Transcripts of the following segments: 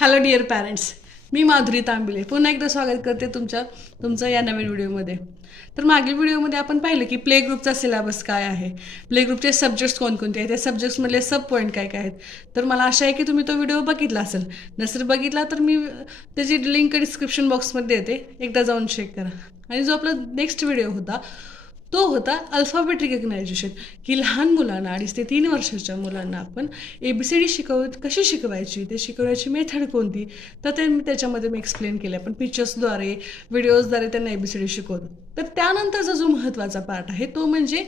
Hello dear parents, मी माधुरी तांबिले पुन्हा एकदा स्वागत करते तुमचं या नवीन व्हिडिओमध्ये. तर मागील व्हिडिओमध्ये आपण पाहिलं की प्ले ग्रुपचा सिलेबस काय आहे, प्ले ग्रुपचे सब्जेक्ट्स कोणकोणते आहेत, त्या सब्जेक्ट्समधले सब पॉईंट काय काय आहेत. तर मला आशा आहे की तुम्ही तो व्हिडिओ बघितला असेल. नसेल बघितला तर मी त्याची लिंक डिस्क्रिप्शन बॉक्समध्ये देते, एकदा जाऊन चेक करा. आणि जो आपला नेक्स्ट व्हिडिओ होता तो होता अल्फाबेट रिकग्नायझेशन, की लहान मुलांना 2.5 ते 3 वर्षाच्या मुलांना आपण ABCD कशी शिकवायची, ते शिकवण्याची मेथड कोणती, तर ते त्याच्यामध्ये मी एक्सप्लेन केलं. आपण पिक्चर्सद्वारे व्हिडिओजद्वारे त्यांना ABCD शिकवतो. तर त्यानंतरचा जो महत्त्वाचा पार्ट आहे तो म्हणजे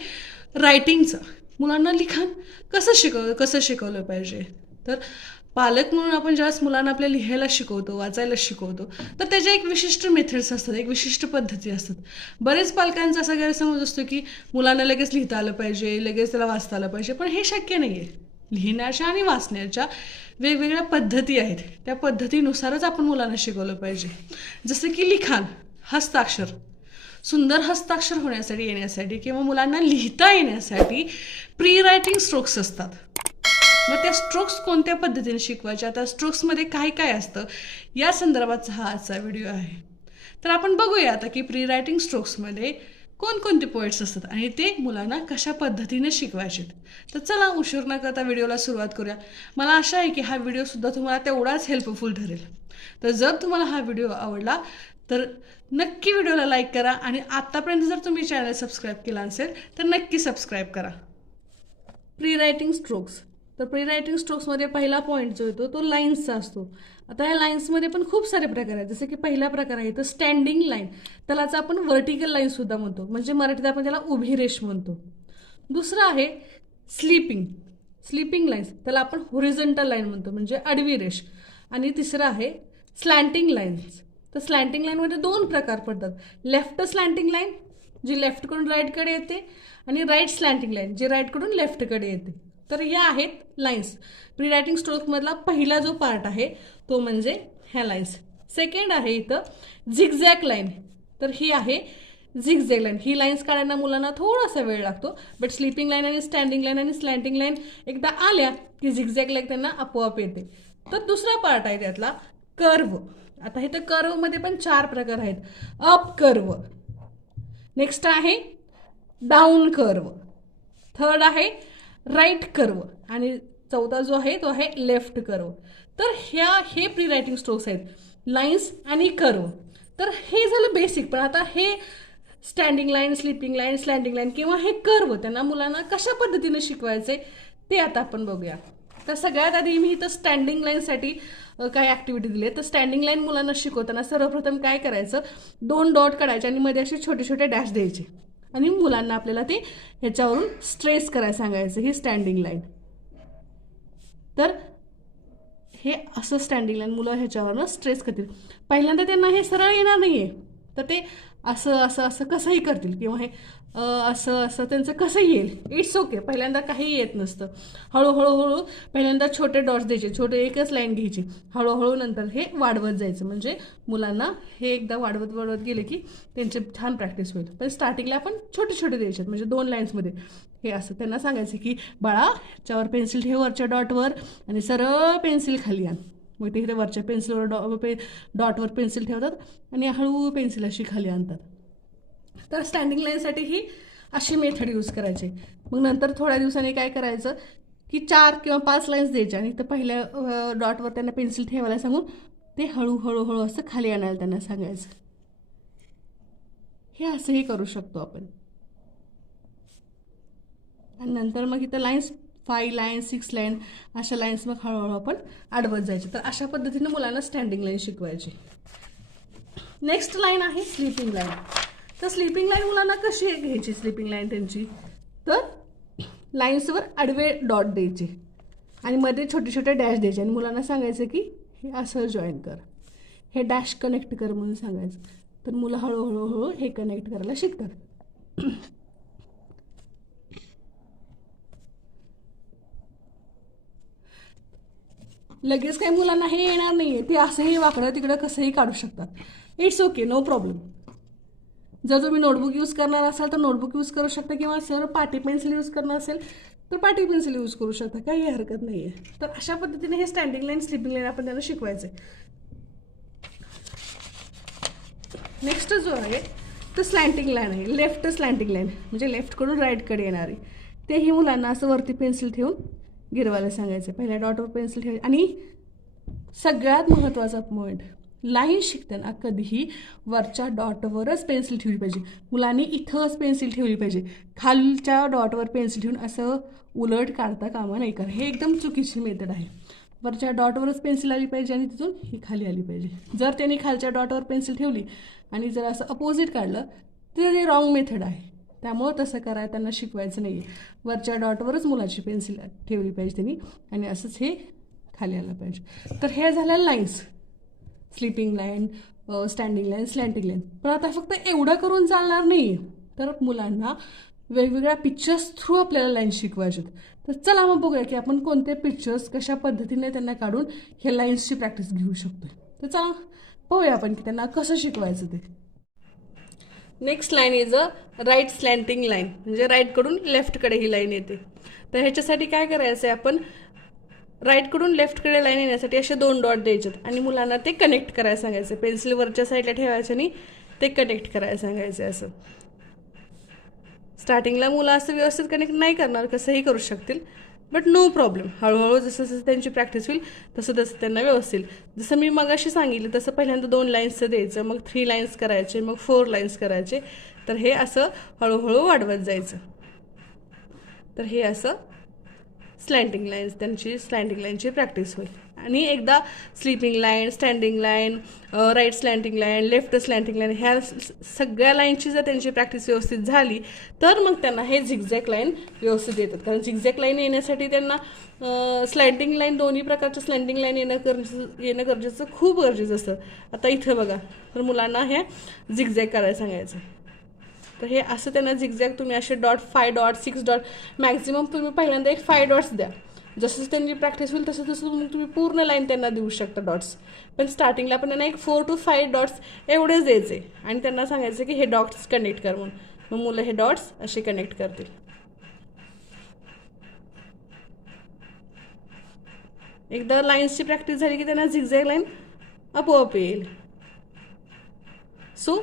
रायटिंगचा. मुलांना लिखाण कसं शिकवलं पाहिजे. तर पालक म्हणून आपण ज्यावेळेस मुलांना आपल्या लिहायला शिकवतो, वाचायला शिकवतो, तर त्याच्या एक विशिष्ट मेथड्स असतात, एक विशिष्ट पद्धती असतात. बरेच पालकांचा असा गैरसमज असतो की मुलांना लगेच लिहिता आलं पाहिजे, लगेच त्याला वाचता आलं पाहिजे, पण हे शक्य नाही आहे. लिहिण्याच्या आणि वाचण्याच्या वेगवेगळ्या पद्धती आहेत, त्या पद्धतीनुसारच आपण मुलांना शिकवलं पाहिजे. जसं की लिखाण, हस्ताक्षर, सुंदर हस्ताक्षर येण्यासाठी किंवा मुलांना लिहिता येण्यासाठी प्री रायटिंग स्ट्रोक्स असतात. मग त्या स्ट्रोक्स कोणत्या पद्धतीने शिकवायच्या, त्या स्ट्रोक्समध्ये काय काय असतं, या संदर्भाचा हा आजचा व्हिडिओ आहे. तर आपण बघूया आता की प्री रायटिंग स्ट्रोक्समध्ये कोणकोणते पॉईंट्स असतात आणि ते मुलांना कशा पद्धतीने शिकवायचे. तर चला उशीर न करता व्हिडिओला सुरुवात करूया. मला आशा आहे की हा व्हिडिओसुद्धा तुम्हाला तेवढाच हेल्पफुल ठरेल. तर जर तुम्हाला हा व्हिडिओ आवडला तर नक्की व्हिडिओला लाईक करा आणि आत्तापर्यंत जर तुम्ही चॅनल सबस्क्राईब केला असेल तर नक्की सबस्क्राईब करा. Pre writing strokes. तर प्री रायटिंग स्ट्रोक्समध्ये पहिला पॉईंट जो येतो तो लाईन्सचा असतो. आता या लाईन्समध्ये पण खूप सारे प्रकार आहेत. जसे की पहिला प्रकार आहे तर स्टँडिंग लाईन, त्यालाच आपण व्हर्टिकल लाईनसुद्धा म्हणतो, म्हणजे मराठीत आपण त्याला उभी रेष म्हणतो. दुसरं आहे स्लीपिंग लाईन्स, त्याला आपण होरिझॉन्टल लाईन म्हणतो, म्हणजे आडवी रेष. आणि तिसरं आहे स्लॅन्टिंग लाईन्स. तर स्लॅन्टिंग लाईनमध्ये 2 प्रकार पडतात. लेफ्ट स्लॅन्टिंग लाईन जी लेफ्टकडून राईटकडे येते आणि राईट स्लॅन्टिंग लाईन जी राईटकडून लेफ्टकडे येते. तर या आहेत लाईन्स. प्री रायटिंग स्ट्रोकमधला पहिला जो पार्ट आहे तो म्हणजे ह्या लाईन्स. सेकंड आहे इथं झिगझॅग लाईन. तर ही आहे झिगझॅग लाईन. ही लाईन्स काढायला मुलांना थोडासा वेळ लागतो, बट स्लीपिंग लाईन आणि स्टँडिंग लाईन आणि स्लॅन्टिंग लाईन एकदा आल्या की झिगझॅग लाईन त्यांना आपोआप येते. तर दुसरा पार्ट आहे त्यातला कर्व. आता इथं कर्वमध्ये पण 4 प्रकार आहेत. अप कर्व, नेक्स्ट आहे डाऊन कर्व, थर्ड आहे राईट कर्व आणि चौथा जो आहे तो आहे लेफ्ट कर्व. तर हे प्री रायटिंग स्ट्रोक्स आहेत, लाईन्स आणि कर्व. तर हे झालं बेसिक. पण आता हे standing line, sleeping line, slanting line किंवा हे कर्व त्यांना मुलांना कशा पद्धतीने शिकवायचे ते आता आपण बघूया. तर सगळ्यात आधी मी इथं स्टँडिंग लाईनसाठी काही ॲक्टिव्हिटी दिली आहे. तर स्टँडिंग लाईन मुलांना शिकवताना सर्वप्रथम काय करायचं, 2 डॉट काढायचे आणि मध्ये असे छोटे छोटे डॅश द्यायचे आणि मुलांना आपल्याला ते ह्याच्यावरून स्ट्रेस करायला सांगायचं, ही स्टँडिंग लाईन. तर हे असं स्टँडिंग लाईन मुलं ह्याच्यावरनं स्ट्रेस करतील. पहिल्यांदा त्यांना हे सरळ येणार नाही आहे, तर ते असं असं असं कसंही करतील किंवा हे असं असं त्यांचं कसंही येईल. इट्स ओके, पहिल्यांदा काही येत नसतं. हळूहळू पहिल्यांदा छोटे डॉट्स द्यायचे, छोटे एकच लाईन घ्यायची, हळूहळू नंतर हे वाढवत जायचं. म्हणजे मुलांना हे एकदा वाढवत गेले की त्यांची छान प्रॅक्टिस होईल. पण स्टार्टिंगला आपण छोटे छोटे द्यायचे, म्हणजे 2 लाईन्समध्ये हे असं त्यांना सांगायचं की बाळा ह्याच्यावर पेन्सिल ठेव वरच्या डॉटवर आणि सरळ पेन्सिल खाली आण. मग ते इथे वरच्या पेन्सिलवर डॉटवर पेन्सिल ठेवतात आणि हळू पेन्सिल अशी खाली आणतात. तर स्टँडिंग लाईनसाठी ही अशी मेथड यूज करायची. मग नंतर थोड्या दिवसांनी काय करायचं की 4 किंवा 5 लाईन्स द्यायच्या आणि तर पहिल्या डॉटवर त्यांना पेन्सिल ठेवायला सांगून ते हळूहळू असं खाली आणायला त्यांना सांगायचं. हे असंही करू शकतो आपण. आणि नंतर मग इथं लाईन्स 5 लाईन, 6 लाईन अशा लाईन्स मग हळूहळू आपण अडवत जायचे. तर अशा पद्धतीने मुलांना स्टँडिंग लाईन शिकवायची. नेक्स्ट लाईन आहे स्लीपिंग लाईन. तर स्लीपिंग लाईन मुलांना कशी घ्यायची स्लीपिंग लाईन त्यांची, तर लाईन्सवर आडवे डॉट द्यायचे आणि मध्ये छोटे छोटे डॅश द्यायचे आणि मुलांना सांगायचं की हे असं जॉईन कर, हे डॅश कनेक्ट कर म्हणून सांगायचं. तर मुलं हळूहळू हे कनेक्ट करायला शिकतात. लगेच काही मुलांना हे येणार नाही आहे, ते असंही वाकडं तिकडं कसंही काढू शकतात. It's okay, no problem. जर तुम्ही नोटबुक यूज करणार असाल तर नोटबुक यूज करू शकता किंवा सर पाटी पेन्सिल यूज करणार असेल तर पाटी पेन्सिल यूज करू शकता, काही हरकत नाही आहे. तर अशा पद्धतीने हे स्टँडिंग लाईन स्लिपिंग लाईन आपण त्यांना शिकवायचं आहे. नेक्स्ट जो आहे तर स्लँटिंग लाईन आहे, लेफ्ट स्लँटिंग लाईन म्हणजे लेफ्टकडून राईटकडे येणारी. तेही मुलांना असं वरती पेन्सिल ठेवून गिरवायला सांगायचं. पहिल्या डॉटवर पेन्सिल ठेवायची. आणि सगळ्यात महत्त्वाचा पॉईंट, लाईन शिकताना कधीही वरच्या डॉटवरच पेन्सिल ठेवली पाहिजे. मुलांनी इथंच पेन्सिल ठेवली पाहिजे, खालच्या डॉटवर पेन्सिल ठेवून असं उलट काढता कामा नाही. कारण हे एकदम चुकीची मेथड आहे. वरच्या डॉटवरच पेन्सिल आली पाहिजे आणि तिथून ही खाली आली पाहिजे. जर त्यांनी खालच्या डॉटवर पेन्सिल ठेवली आणि जर असं अपोजिट काढलं तर ते रॉंग मेथड आहे. त्यामुळं तसं करायला त्यांना शिकवायचं नाही आहे. वरच्या डॉटवरच मुलाची पेन्सिल ठेवली पाहिजे त्यांनी आणि असंच हे खाली आलं पाहिजे. तर हे झालं lines, sleeping line, standing line, slanting line. पण आता फक्त एवढं करून चालणार नाही, तर मुलांना वेगवेगळ्या पिक्चर्स थ्रू आपल्याला लाईन शिकवायचे. तर चला मग बघूया की आपण कोणते पिक्चर्स कशा पद्धतीने त्यांना काढून ह्या लाईन्सची प्रॅक्टिस घेऊ शकतो. तर चला पाहूया आपण की त्यांना कसं शिकवायचं ते. Next line is a right slanting line, म्हणजे राईटकडून लेफ्टकडे ही लाईन येते. तर ह्याच्यासाठी काय करायचं आहे, आपण राईटकडून लेफ्टकडे लाईन येण्यासाठी असे 2 डॉट द्यायचेत आणि मुलांना ते कनेक्ट करायला सांगायचं. पेन्सिल वरच्या साईडला ठेवायचं आणि ते कनेक्ट करायला सांगायचं. असं स्टार्टिंगला मुलं असं व्यवस्थित कनेक्ट नाही करणार, कसंही करू शकतील, बट नो प्रॉब्लेम. हळूहळू जसं जसं त्यांची प्रॅक्टिस होईल तसं तसं त्यांना व्यवस्थित. जसं मी मगाशी सांगितलं तसं पहिल्यांदा 2 लाईन्सचं द्यायचं, मग 3 लाईन्स करायचे, मग 4 लाईन्स करायचे. तर हे असं हळूहळू वाढवत जायचं. तर हे असं स्लँटिंग लाईन्स, त्यांची स्लँटिंग लाईनची प्रॅक्टिस होईल. आणि एकदा sleeping line, standing line, right slanting line, left slanting line ह्या सगळ्या लाईनची जर त्यांची प्रॅक्टिस व्यवस्थित झाली तर मग त्यांना हे झिगझॅग लाईन व्यवस्थित येतात. कारण झिगझॅग लाईन येण्यासाठी त्यांना स्लँटिंग लाईन, दोन्ही प्रकारच्या स्लँटिंग लाईन येणं गरजेचं, खूप गरजेचं असतं. आता इथं बघा, तर मुलांना हे झिगझॅग करायला सांगायचं. तर हे असं त्यांना झिगझॅग तुम्ही असे डॉट, 5 डॉट, 6 डॉट, मॅक्झिमम तुम्ही पहिल्यांदा एक 5 डॉट्स द्या. जसं त्यांची प्रॅक्टिस होईल तसं तसं तुम्ही पूर्ण लाईन त्यांना देऊ शकता डॉट्स. पण स्टार्टिंगला पण त्यांना एक 4 to 5 डॉट्स एवढेच द्यायचे आणि त्यांना सांगायचं की हे डॉट्स कनेक्ट कर म्हणून. मग मुलं हे डॉट्स असे कनेक्ट करतील. एकदा लाईन्सची प्रॅक्टिस झाली की त्यांना झिगझॅग लाईन आपोआप येईल. सो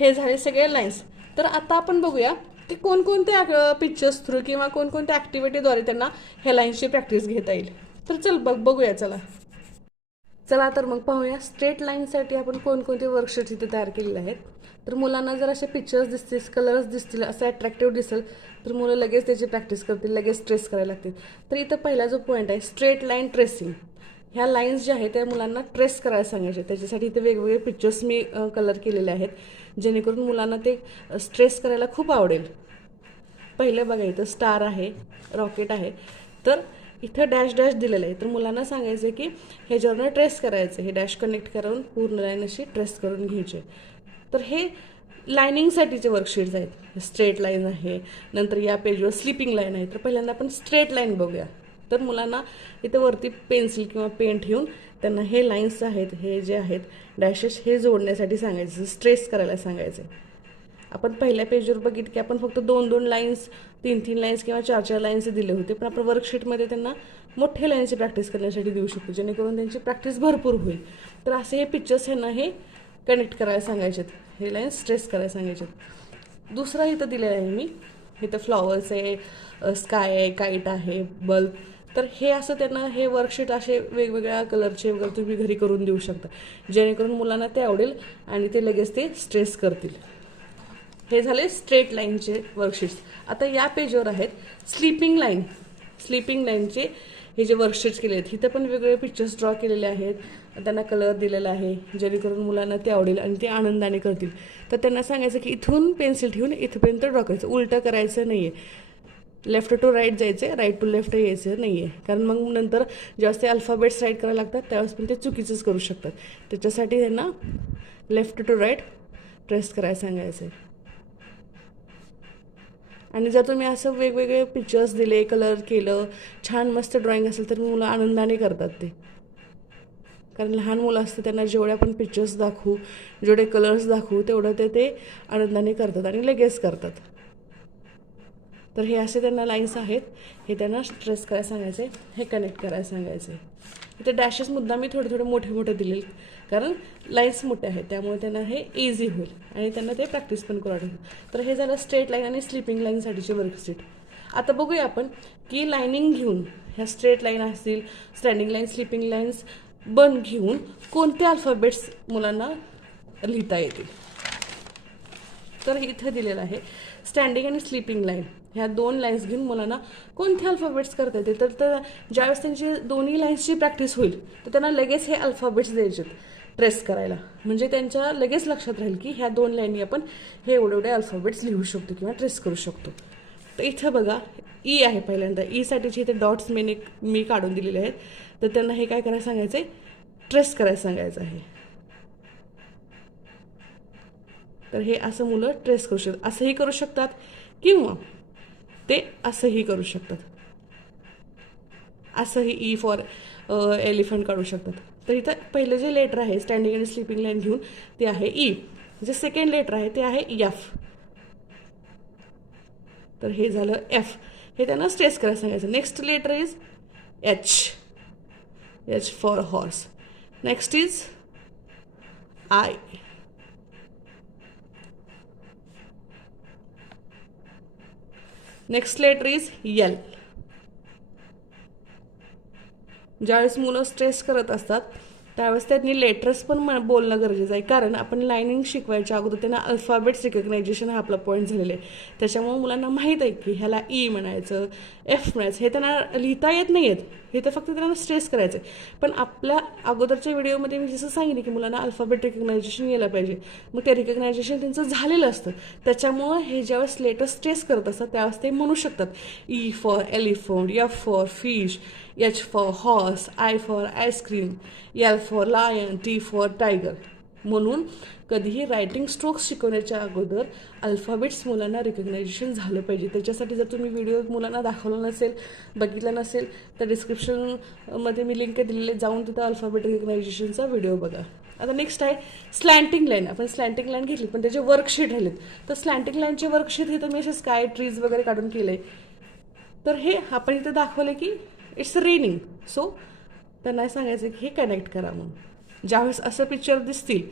हे झाले सगळे लाईन्स. तर आता आपण बघूया की कोणकोणत्या पिक्चर्स थ्रू किंवा कोणकोणत्या ॲक्टिव्हिटीद्वारे त्यांना ह्या लाईन्सची प्रॅक्टिस घेता येईल. तर चल बघूया. चला तर मग पाहूया स्ट्रेट लाईनसाठी आपण कोणकोणते वर्कशीट्स इथे तयार केलेले आहेत. तर मुलांना जर असे पिक्चर्स दिसतील, कलर्स दिसतील, असं अट्रॅक्टिव्ह दिसेल तर मुलं लगेच त्याची प्रॅक्टिस करतील, लगेच ट्रेस करायला लागतील. तर इथं पहिला जो पॉईंट आहे स्ट्रेट लाईन ट्रेसिंग. ह्या लाईन्स ज्या आहेत त्या मुलांना ट्रेस करायला सांगायचे. त्याच्यासाठी इथे वेगवेगळे पिक्चर्स मी कलर केलेले आहेत, जेणेकरून मुलांना ते ट्रेस करायला खूप आवडेल. पहिलं बघा, इथं स्टार आहे, रॉकेट आहे, तर इथं डॅश डॅश दिलेलं आहे. तर मुलांना सांगायचं की ह्याच्यावरनं ट्रेस करायचं. हे डॅश कनेक्ट करून पूर्ण लाईन अशी ट्रेस करून घ्यायची. तर हे लायनिंगसाठीचे वर्कशीट्स आहेत. स्ट्रेट लाईन आहे, नंतर या पेजवर स्लिपिंग लाईन आहे. तर पहिल्यांदा आपण स्ट्रेट लाईन बघूया. तर मुलांना इथं वरती पेन्सिल किंवा पेन ठेवून त्यांना हे लाईन्स आहेत, हे जे आहेत डॅशेस, हे जोडण्यासाठी सांगायचं, स्ट्रेस करायला सांगायचं. आपण पहिल्या पेजवर बघितलं की आपण फक्त 2-2 लाईन्स, 3-3 लाईन्स किंवा 4-4 लाईन्स दिले होते. पण आपण वर्कशीटमध्ये त्यांना मोठे लाईन्सची प्रॅक्टिस करण्यासाठी देऊ शकतो, जेणेकरून त्यांची प्रॅक्टिस भरपूर होईल. तर असे हे पिक्चर्स यांना हे कनेक्ट करायला सांगायचे, हे लाईन्स स्ट्रेस करायला सांगायचे. दुसरा इथं दिलेला आहे मी, इथं फ्लॉवर्स आहे, स्काय आहे, काईट आहे, बल्ब. तर हे असं त्यांना हे वर्कशीट असे वेगवेगळ्या कलरचे वगैरे तुम्ही घरी करून देऊ शकता, जेणेकरून मुलांना ते आवडेल आणि ते लगेच ते स्ट्रेस करतील. हे झाले स्ट्रेट लाईनचे वर्कशीट्स. आता या पेजवर आहेत स्लिपिंग लाईन. स्लिपिंग लाईनचे हे जे वर्कशीट्स केले आहेत, इथं पण वेगवेगळे पिक्चर्स ड्रॉ केलेले आहेत, त्यांना कलर दिलेला आहे, जेणेकरून मुलांना ते आवडेल आणि ते आनंदाने करतील. तर त्यांना सांगायचं की इथून पेन्सिल ठेवून इथपर्यंत ड्रॉ करायचं, उलटं करायचं नाही आहे. लेफ्ट टू राईट जायचं, राईट टू लेफ्ट यायचं नाही आहे. कारण मग नंतर जेव्हा ते अल्फाबेट्स राईट करायला लागतात त्यावेळेस पण ते चुकीचंच करू शकतात. त्याच्यासाठी त्यांना लेफ्ट टू राईट ट्रेस करायला सांगायचं आहे. आणि जर तुम्ही असं वेगवेगळे पिक्चर्स दिले, कलर केलं, छान मस्त ड्रॉइंग असेल तर मुलं आनंदाने करतात ते. कारण लहान मुलं असतं, त्यांना जेवढे आपण पिक्चर्स दाखवू, जेवढे कलर्स दाखवू, तेवढं ते आनंदाने करतात आणि लगेच करतात. तर हे असे त्यांना लाईन्स आहेत, हे त्यांना स्ट्रेस करायला सांगायचे, हे कनेक्ट करायला सांगायचे. इथे डॅशेस मुद्दा मी थोडे थोडे मोठे मोठे दिले कारण लाईन्स मोठे आहेत, त्यामुळे त्यांना हे इझी होईल आणि त्यांना ते प्रॅक्टिस पण करू वाटेल. तर हे झालं स्ट्रेट लाईन आणि स्लिपिंग लाईनसाठीचे वर्कशीट. आता बघूया आपण की लाईनिंग घेऊन ह्या स्ट्रेट लाईन असतील, स्टँडिंग लाईन, स्लिपिंग लाईन्स बन घेऊन कोणते अल्फाबेट्स मुलांना लिहिता येतील. तर इथं दिलेलं आहे स्टँडिंग आणि स्लिपिंग लाईन, ह्या 2 लाईन्स घेऊन मुलांना कोणते अल्फाबेट्स करता येते. तर ज्यावेळेस त्यांची दोन्ही लाईन्सची प्रॅक्टिस होईल तर त्यांना लगेच हे अल्फाबेट्स द्यायचे ट्रेस करायला, म्हणजे त्यांच्या लगेच लक्षात राहील की ह्या 2 लाईननी आपण हे एवढे अल्फाबेट्स लिहू शकतो किंवा ट्रेस करू शकतो. तर इथं बघा ई आहे पहिल्यांदा, ईसाठीचे इथे डॉट्स मी काढून दिलेले आहेत. तर त्यांना हे काय करायला सांगायचं आहे, ट्रेस करायला सांगायचं आहे. तर हे असं मुलं ट्रेस करू शकतात, असंही करू शकतात किंवा ते असंही करू शकतात, असंही ई फॉर एलिफंट काढू शकतात. तर इथं पहिलं जे लेटर आहे स्टँडिंग आणि स्लिपिंग लाईन घेऊन ते आहे ई, जे सेकंड लेटर आहे ते आहे एफ. तर हे झालं एफ, हे त्यांना स्ट्रेस करायला सांगायचं. Next letter is H, H for horse. Next is I, next letter is L. ज्यावेळेस मुलं स्ट्रेस करत असतात त्यावेळेस त्यांनी लेटर्स पण बोलणं गरजेचं आहे, कारण आपण लाईनिंग शिकवायच्या अगोदर त्यांना अल्फाबेट्स रिकग्नायझेशन हा आपला पॉईंट झालेला आहे. त्याच्यामुळे मुलांना माहीत आहे की ह्याला ई म्हणायचं, एफ म्हणायचं, हे त्यांना लिहिता येत नाही आहेत, हे तर फक्त त्यांना स्ट्रेस करायचं आहे. पण आपल्या अगोदरच्या व्हिडिओमध्ये मी जसं सांगितलं की मुलांना अल्फाबेट रिकग्नायझेशन यायला पाहिजे, मग ते रिकग्नायझेशन त्यांचं झालेलं असतं. त्याच्यामुळं हे ज्यावेळेस लेटर स्ट्रेस करत असतात त्यावेळेस ते म्हणू शकतात E for elephant, F for fish, H for horse, I for ice cream, L for lion, T for tiger. म्हणून कधीही रायटिंग स्ट्रोक्स शिकवण्याच्या अगोदर अल्फाबेट्स मुलांना रिकग्नायझेशन झालं पाहिजे. त्याच्यासाठी जर तुम्ही व्हिडिओ मुलांना दाखवला नसेल, बघितला नसेल, तर डिस्क्रिप्शनमध्ये मी लिंक दिलेले, जाऊन तिथं अल्फाबेट रिकग्नायझेशनचा व्हिडिओ बघा. आता नेक्स्ट आहे स्लँटिंग लाईन. आपण स्लँटिंग लाईन घेतली पण त्याचे वर्कशीट राहिलेत. तर स्लँटिंग लाईनचे वर्कशीट हे तर मी असे स्काय ट्रीज वगैरे काढून केलं आहे. तर हे आपण इथं दाखवलं की इट्स रेनिंग, सो त्यांना सांगायचं की हे कनेक्ट करा म्हणून. ज्यावेळेस असं पिक्चर दिसतील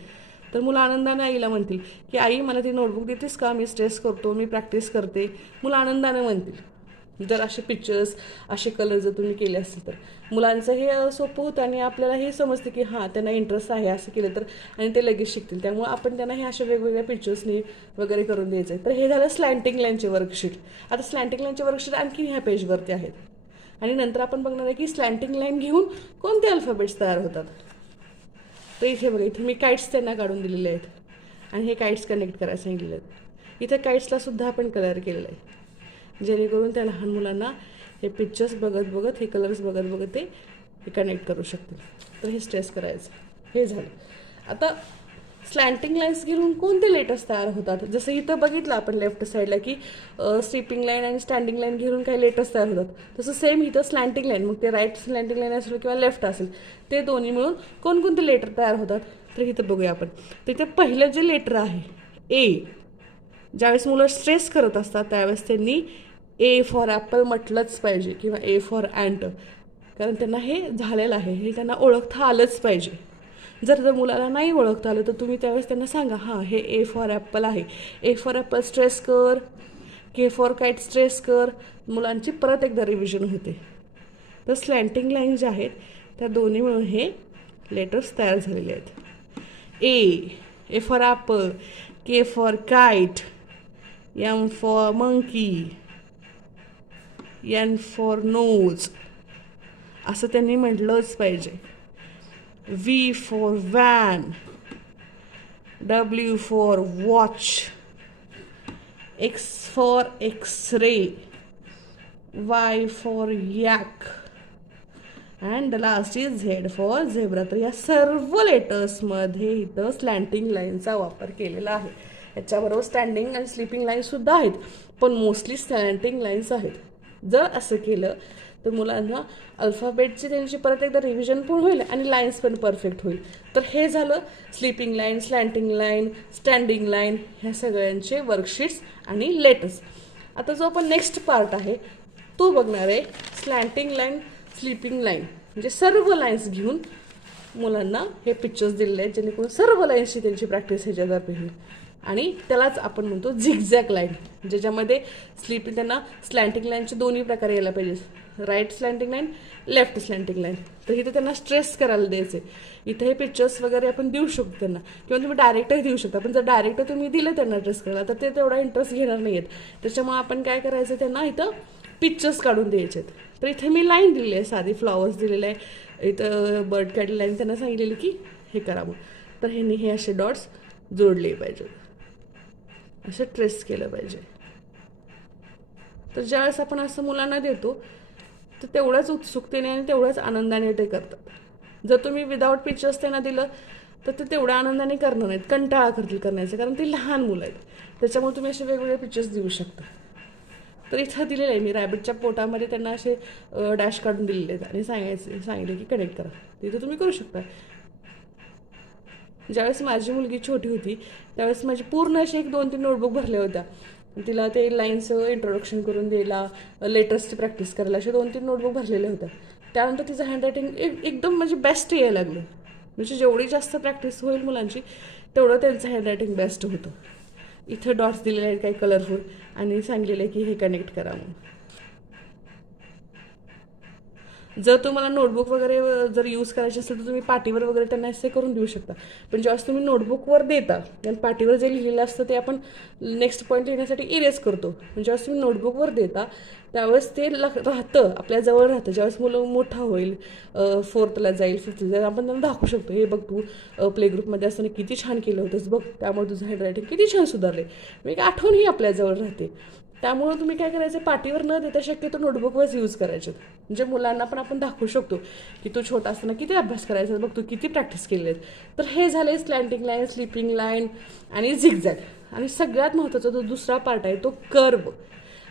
तर मुलं आनंदाने आईला म्हणतील की आई मला ती नोटबुक देतेस का, मी स्ट्रेस करतो, मी प्रॅक्टिस करते. मुलं आनंदाने म्हणतील जर असे पिक्चर्स, असे कलर जर तुम्ही केले असतील तर. मुलांचं हे सोपं होतं आणि आपल्याला हे समजतं की हां त्यांना इंटरेस्ट आहे असं केलं तर, आणि ते लगेच शिकतील. त्यामुळे आपण त्यांना हे अशा वेगवेगळ्या पिक्चर्सनी वगैरे करून द्यायचं आहे. तर हे झालं स्लँटिंग लाईनचे वर्कशीट. आता स्लँटिंग लाईनचे वर्कशीट आणखी ह्या पेजवरती आहेत आणि नंतर आपण बघणार आहे की स्लँटिंग लाईन घेऊन कोणते अल्फाबेट्स तयार होतात. तर इथे बघा, इथे मी काइट्स त्यांना काढून दिलेले आहेत आणि हे काइट्स कनेक्ट करायला सांगितलेले आहेत. इथे काइट्सला सुद्धा आपण कलर केलेला आहे, जेणेकरून त्या लहान मुलांना हे पिक्चर्स बघत बघत, हे कलर्स बघत बघत ते कनेक्ट करू शकतील. तर हे स्ट्रेस करायचं. हे झालं. आता स्लँटिंग लाईन्स घेऊन कोणते लेटर्स तयार होतात, जसं इथं बघितलं आपण लेफ्ट साईडला की स्लिपिंग लाईन आणि स्टँडिंग लाईन घेऊन काही लेटर्स तयार होतात, तसं सेम इथं स्लँटिंग लाईन, मग ते राईट स्लँटिंग लाईन असेल किंवा लेफ्ट असेल, ते दोन्ही मिळून कोणकोणते लेटर तयार होतात. तर इथं बघूया आपण. तर इथं पहिलं जे लेटर आहे ए, ज्यावेळेस मुलं स्ट्रेस करत असतात त्यावेळेस त्यांनी ए फॉर ॲपल म्हटलंच पाहिजे किंवा ए फॉर अँट, कारण त्यांना हे झालेलं आहे, हे त्यांना ओळखता आलंच पाहिजे. जर मुलाला नाही ओळखता आलं तर तुम्ही त्यावेळेस त्यांना सांगा हां हे ए फॉर ॲपल आहे, ए फॉर ॲपल स्ट्रेस कर, के फॉर काईट स्ट्रेस कर. मुलांची परत एकदा रिव्हिजन होते. तर स्लँटिंग लाईन ज्या आहेत त्या दोन्ही मिळून हे लेटर्स तयार झालेले आहेत. A for apple, K for kite, M for monkey, N for nose, असं त्यांनी म्हटलंच पाहिजे. V for van, W for watch, X for X-ray, Y for yak, and the last is Z for zebra. तर या सर्व लेटर्समध्ये इथं slanting लाईनचा वापर केलेला आहे. याच्याबरोबर स्टँडिंग आणि स्लिपिंग लाईन्ससुद्धा आहेत, पण मोस्टली स्लँटिंग लाईन्स आहेत. जर असं केलं तर मुलांना अल्फाबेटची त्यांची परत एकदा रिव्हिजन पण होईल आणि लाईन्स पण परफेक्ट होईल. तर हे झालं sleeping line, slanting line, standing line ह्या सगळ्यांचे वर्कशीट्स आणि लेटर्स. आता जो आपण नेक्स्ट पार्ट आहे तो बघणार आहे स्लॅन्टिंग लाईन, स्लीपिंग लाईन, म्हणजे सर्व लाईन्स घेऊन मुलांना हे पिक्चर्स दिलेले आहेत जेणेकरून सर्व लाईन्सची त्यांची प्रॅक्टिस ह्याच्यातर्फे होईल. आणि त्यालाच आपण म्हणतो झिगझॅग लाईन, ज्याच्यामध्ये स्लीपिंग त्यांना स्लॅन्टिंग लाईनचे दोन्ही प्रकारे यायला पाहिजे, राईट स्लॅन्टिंग लाईन, लेफ्ट स्लॅन्टिंग लाईन. तर इथे त्यांना स्ट्रेस करायला द्यायचे. इथे हे पिक्चर्स वगैरे आपण देऊ शकतो त्यांना, किंवा तुम्ही डायरेक्टही देऊ शकता. पण जर डायरेक्ट तुम्ही दिलं त्यांना ट्रेस करायला तर ते तेवढा इंटरेस्ट घेणार नाही आहेत. त्याच्यामुळे आपण काय करायचं, त्यांना इथं पिक्चर्स काढून द्यायचे आहेत. तर इथे मी लाईन दिलेली आहे, साधी फ्लॉवर्स दिलेले आहे, इथं बर्ड काढलेली लाईन, त्यांना सांगितलेली की हे करावं. तर ह्यांनी हे असे डॉट्स जोडले पाहिजेत, असं ट्रेस केलं पाहिजे. तर ज्यावेळेस आपण असं मुलांना देतो तर तेवढ्याच उत्सुकतेने आणि तेवढ्याच आनंदाने ते करतात. जर तुम्ही विदाऊट पिक्चर्स त्यांना दिलं तर ते तेवढ्या आनंदाने करणार नाहीत, कंटाळा करतील करण्याचं, कारण ते लहान मुलं आहेत. त्याच्यामुळे तुम्ही असे वेगवेगळे पिक्चर्स देऊ शकता. तर इथं दिलेलं आहे मी रॅबिटच्या पोटामध्ये त्यांना असे डॅश काढून दिलेले आहेत आणि सांगितले की कनेक्ट करा. तिथं तुम्ही करू शकता. ज्यावेळेस माझी मुलगी छोटी होती त्यावेळेस माझी पूर्ण असे 1-2-3 नोटबुक भरल्या होत्या. तिला ते लाईन्सचं इंट्रोडक्शन करून द्यायला, लेटर्सची प्रॅक्टिस करायला, असे 2-3 नोटबुक भरलेल्या होत्या. त्यानंतर तिचं हँडरायटिंग एकदम म्हणजे बेस्ट यायला लागलं. म्हणजे जेवढी जास्त प्रॅक्टिस होईल मुलांची तेवढं त्यांचं हँडरायटिंग बेस्ट होतं. इथं डॉट्स दिलेले आहेत काही कलरफुल आणि सांगितलेलं आहे की हे कनेक्ट करा म्हणून. जर तुम्हाला नोटबुक वगैरे जर यूज करायची असेल तर तुम्ही पाटीवर वगैरे त्यांना असे करून देऊ शकता. पण ज्यावेळेस तुम्ही नोटबुकवर देता आणि पाटीवर जे लिहिलेलं असतं ते आपण नेक्स्ट पॉईंट लिहिण्यासाठी इरेज करतो. पण ज्यावेळेस तुम्ही नोटबुकवर देता त्यावेळेस ते राहतं, आपल्याजवळ राहतं. ज्यावेळेस मुलं मोठा होईल, 4thला जाईल, 5thला जाईल, आपण त्यांना दाखवू शकतो, हे बघ तू प्ले ग्रुपमध्ये असताना किती छान केलं होतंस बघ, त्यामुळे तुझं हँडरायटिंग किती छान सुधारले. एक आठवणही आपल्याजवळ राहते. त्यामुळं तुम्ही काय करायचं, पाटीवर न देता शक्यतो नोटबुकवरच यूज करायचे. म्हणजे मुलांना पण आपण दाखवू शकतो की तू छोटा असताना किती अभ्यास करायचा बघ, तू किती प्रॅक्टिस केली आहेत. तर हे झाले स्लॅन्टिंग लाईन, स्लीपिंग लाईन आणि झिगझॅग. आणि सगळ्यात महत्त्वाचा जो दुसरा पार्ट आहे तो कर्व.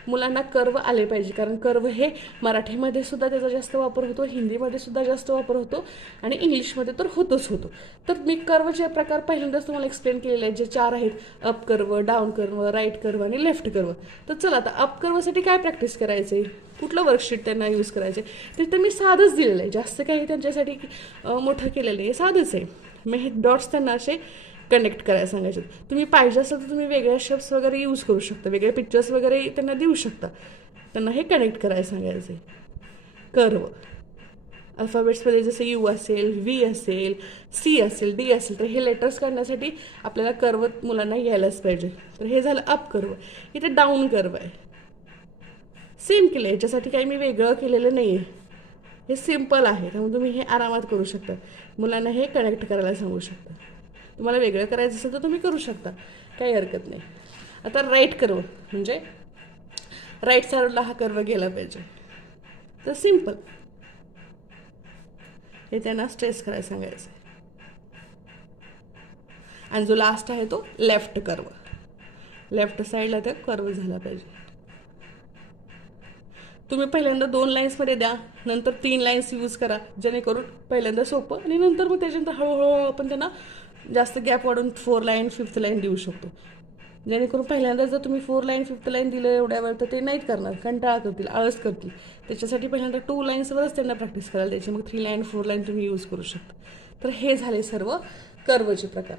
मुलांना कर्व आले पाहिजे, कारण कर्व हे मराठीमध्ये सुद्धा त्याचा जास्त वापर होतो, हिंदीमध्ये सुद्धा जास्त वापर होतो आणि इंग्लिशमध्ये तर होतोच होतो. तर मी कर्वचे प्रकार पहिल्यांदाच तुम्हाला एक्सप्लेन केलेले आहेत, जे 4 आहेत, up curve, down curve, right curve आणि लेफ्ट कर्व. तर चला आता अप कर्वसाठी काय प्रॅक्टिस करायचं आहे, कुठलं वर्कशीट त्यांना यूज करायचं आहे, ते तर मी साधंच दिलेलं आहे. जास्त काही त्यांच्यासाठी मोठं केलेलं आहे, साधंच आहे. मग हे डॉट्स त्यांना असे कनेक्ट करायला सांगायचे. तुम्ही पाहिजे असेल तर तुम्ही वेगळ्या शेप्स वगैरे यूज करू शकता, वेगळे पिक्चर्स वगैरे त्यांना देऊ शकता. त्यांना हे कनेक्ट करायला सांगायचं आहे. कर्व अल्फाबेट्समध्ये जसं यू असेल, व्ही असेल, सी असेल, डी असेल, तर हे लेटर्स काढण्यासाठी आपल्याला कर्व मुलांना यायलाच पाहिजे. तर हे झालं अप कर्व. इथे डाऊन कर्व आहे, सेम केलं आहे, याच्यासाठी काही मी वेगळं केलेलं नाही आहे, हे सिम्पल आहे. त्यामुळे तुम्ही हे आरामात करू शकता. मुलांना हे कनेक्ट करायला सांगू शकता. तुम्हाला वेगळं करायचं असेल तर तुम्ही करू शकता, काही हरकत नाही. आता राईट कर्व म्हणजे राईट साईडला हा कर्व गेला पाहिजे. तर सिम्पल हे त्यांना स्ट्रेस करायला सांगायचं. आणि जो लास्ट आहे तो लेफ्ट कर्व, लेफ्ट साईडला ते कर्व झाला पाहिजे. तुम्ही पहिल्यांदा 2 लाईन्समध्ये द्या, नंतर 3 लाईन्स यूज करा, जेणेकरून पहिल्यांदा सोपं आणि नंतर मग त्याच्यानंतर हळूहळू आपण त्यांना जास्त गॅप वाढून 4 लाईन 5th लाईन देऊ शकतो. जेणेकरून पहिल्यांदा जर तुम्ही 4 लाईन 5th लाईन दिलं एवढ्या वेळ तर ते नाहीत करणार, कंटाळा करतील, आळस करतील. त्याच्यासाठी पहिल्यांदा 2 लाईन्सवरच त्यांना प्रॅक्टिस करायला द्यायची, मग 3 लाईन 4 लाईन तुम्ही यूज करू शकता. तर हे झाले सर्व कर्वचे प्रकार.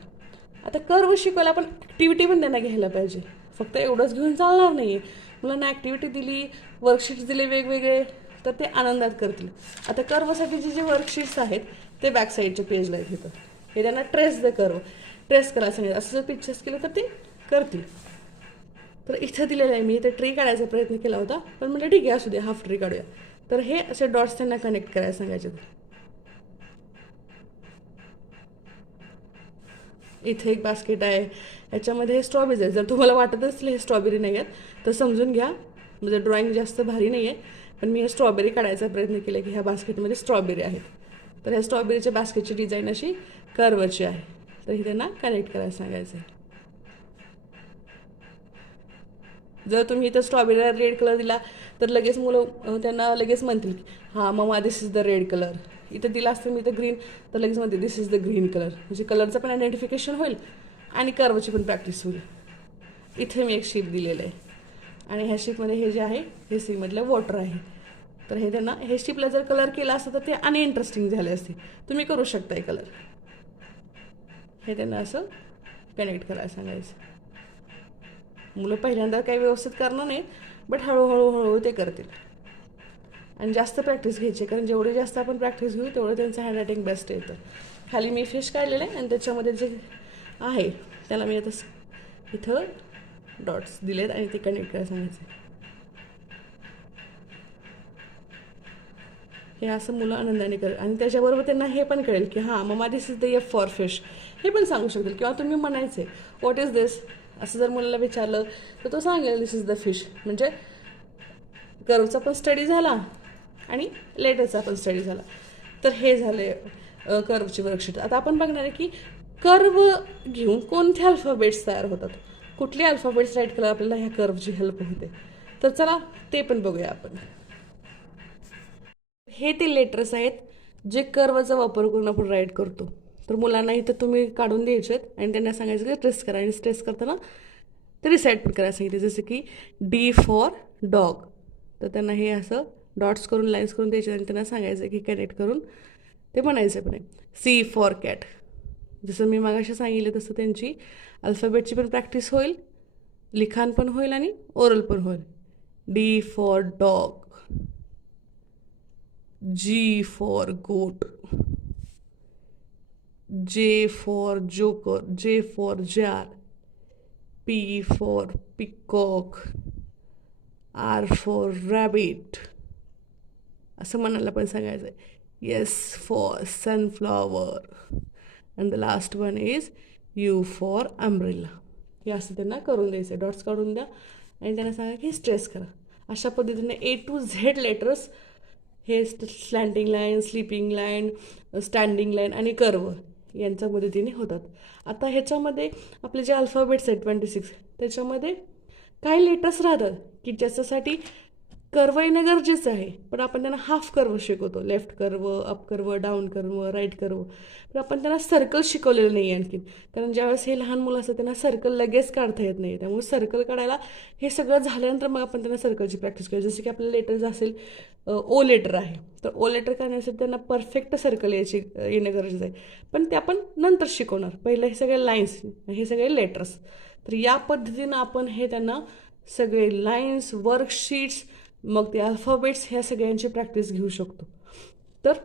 आता कर्व शिकवायला आपण ॲक्टिव्हिटी पण त्यांना घ्यायला पाहिजे, फक्त एवढंच घेऊन चालणार नाही आहे. मुलांना ॲक्टिव्हिटी दिली, वर्कशीट्स दिले वेगवेगळे, तर ते आनंदात करतील. आता कर्वसाठीचे जे वर्कशीट्स आहेत ते बॅक साईडच्या पेजला आहेत. इथं हे त्यांना ट्रेस द कर्व, ट्रेस करायला सांगितलं. असं जर पिक्चर्स केलं तर ते करतील. तर इथं दिलेलं आहे, मी इथे ट्री काढायचा प्रयत्न केला होता, पण म्हटलं ठीक आहे असू दे, हाफ ट्री काढूया. तर हे असे डॉट्स त्यांना कनेक्ट करायला सांगायचे. इथे एक बास्केट आहे, याच्यामध्ये हे स्ट्रॉबेरीज आहेत. जर तुम्हाला वाटत असेल हे स्ट्रॉबेरी नाही आहेत तर समजून घ्या, म्हणजे ड्रॉइंग जास्त भारी नाही आहे, पण मी हे स्ट्रॉबेरी काढायचा प्रयत्न केला की ह्या बास्केटमध्ये स्ट्रॉबेरी आहेत. तर ह्या स्ट्रॉबेरीच्या बास्केटची डिझाईन अशी कर्वची आहे. तर ही त्यांना कनेक्ट करायला सांगायचं आहे. जर तुम्ही इथं स्ट्रॉबेरीला रेड कलर दिला तर लगेच मुलं त्यांना लगेच म्हणतील की हां मम्मा this is the red colour. इथं दिला असतं मी इथं ग्रीन तर लगेच म्हणते this is the green colour. म्हणजे कलरचं पण आयडेंटिफिकेशन होईल आणि कर्वची पण प्रॅक्टिस होईल. इथे मी एक शीट दिलेलं आहे आणि ह्या स्ट्रीपमध्ये हे जे आहे हे सीमधलं वॉटर आहे. तर हे त्यांना हे स्ट्रीपला जर कलर केला असतं तर ते आणि इंटरेस्टिंग झाले असते. तुम्ही करू शकता हे कलर. हे त्यांना असं कनेक्ट करायला सांगायचं. मुलं पहिल्यांदा काही व्यवस्थित करणार नाहीत, बट हळूहळू ते करतील. आणि जास्त प्रॅक्टिस घ्यायची, कारण जेवढी जास्त आपण प्रॅक्टिस घेऊ तेवढं त्यांचं हँडरायटिंग बेस्ट येतं. खाली मी फिश काढलेलं आहे आणि त्याच्यामध्ये जे आहे त्याला मी आता इथं डॉट्स दिलेत आणि ते कनेक्ट करायला सांगायचं. हे असं मुलं आनंदाने करेल. आणि त्याच्याबरोबर त्यांना हे पण कळेल की हां मम्मा this is the F for fish, हे पण सांगू शकतील. किंवा तुम्ही म्हणायचे व्हॉट इज दिस, असं जर मुलाला विचारलं तर तो सांगेल दिस इज द फिश. म्हणजे कर्वचा पण स्टडी झाला आणि लेटरचा पण स्टडी झाला. तर हे झाले कर्वची वर्कशीट. आता आपण बघणार आहे की कर्व घेऊन कोणते अल्फाबेट्स तयार होतात, कुठले अल्फाबेट्स राईट केलं आपल्याला ह्या कर्वची हेल्प होते. तर चला ते पण बघूया आपण. हे ते लेटर्स आहेत जे कर्वचा वापर करून आपण राईट करतो. तर मुलांना इथं तुम्ही काढून द्यायचे आहेत आणि त्यांना सांगायचं की स्ट्रेस करा. आणि स्ट्रेस करताना ते रिसाईट पण करायला सांगितले. जसं की डी फॉर डॉग, तर त्यांना हे असं डॉट्स करून लाईन्स करून द्यायचे आणि त्यांना सांगायचं की कनेक्ट करून ते म्हणायचं पण आहे. सी फॉर कॅट, जसं मी मागाशी सांगितलं तसं त्यांची अल्फाबेटची पण प्रॅक्टिस होईल, लिखाण पण होईल आणि ओरल पण होईल. D for dog, G for goat, J for joker, J for jar, P for peacock, R for rabbit, असं म्हणायला पण सांगायचं आहे. S for sunflower, and the last one is U for umbrella. हे असं त्यांना करून द्यायचं. डॉट्स काढून द्या आणि त्यांना सांगा की स्ट्रेस करा. अशा पद्धतीने A to Z लेटर्स हे slanting line, sleeping line, standing line आणि कर्व यांच्या मदतीने होतात. आता ह्याच्यामध्ये आपले जे अल्फाबेट्स आहेत 26 त्याच्यामध्ये काही लेटर्स राहतात की ज्याच्यासाठी कर्व येणं गरजेचं आहे, पण आपण त्यांना हाफ कर्व शिकवतो. Left curve, up curve, down curve, right curve. पण आपण त्यांना सर्कल शिकवलेलं नाही आणखी, कारण ज्यावेळेस हे लहान मुलं असतं त्यांना सर्कल लगेच काढता येत नाही. त्यामुळे सर्कल काढायला हे सगळं झाल्यानंतर मग आपण त्यांना सर्कलची प्रॅक्टिस करू. जसं की आपलं लेटर्स असेल ओ लेटर आहे, तर ओ लेटर करण्यासाठी त्यांना परफेक्ट सर्कल येणं गरजेचं आहे. पण ते आपण नंतर शिकवणार. पहिलं हे सगळे लाईन्स, हे सगळे लेटर्स. तर या पद्धतीनं आपण हे त्यांना सगळे लाईन्स, वर्कशीट्स, मग ते अल्फाबेट्स ह्या सगळ्यांची प्रॅक्टिस घेऊ शकतो. तर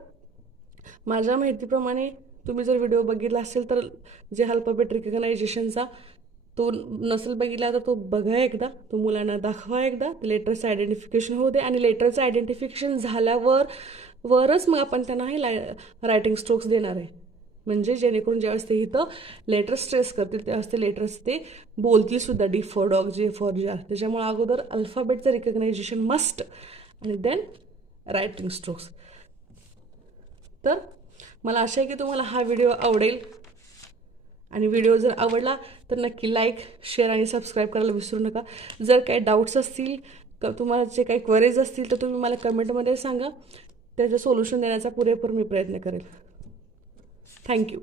माझ्या माहितीप्रमाणे तुम्ही जर व्हिडिओ बघितला असेल तर जे अल्फाबेट रिकग्नायझेशनचा तो नसेल बघितला तर तो बघा एकदा, तो मुलांना दाखवा एकदा. ते लेटर्सचं आयडेंटिफिकेशन होऊ दे आणि लेटरचं आयडेंटिफिकेशन झाल्यावरच मग आपण त्यांना हे रायटिंग स्ट्रोक्स देणार आहे. म्हणजे जेणेकरून ज्यावेळेस ते इथं लेटर स्ट्रेस करतील त्यावेळेस ते लेटर्स ते बोलतील सुद्धा. D for dog, J for jar. त्याच्यामुळे अगोदर अल्फाबेटचं रिकग्नायझेशन मस्ट आणि देन रायटिंग स्ट्रोक्स. तर मला आशा आहे की तुम्हाला हा व्हिडिओ आवडेल. आणि व्हिडिओ जर आवडला तर नक्की लाईक, शेअर आणि सबस्क्राईब करायला विसरू नका. जर काही डाऊट्स असतील, तुम्हाला जे काही क्वेरीज असतील तर तुम्ही मला कमेंटमध्ये सांगा. त्याचं सोल्युशन देण्याचा पुरेपूर मी प्रयत्न करेल. थँक्यू.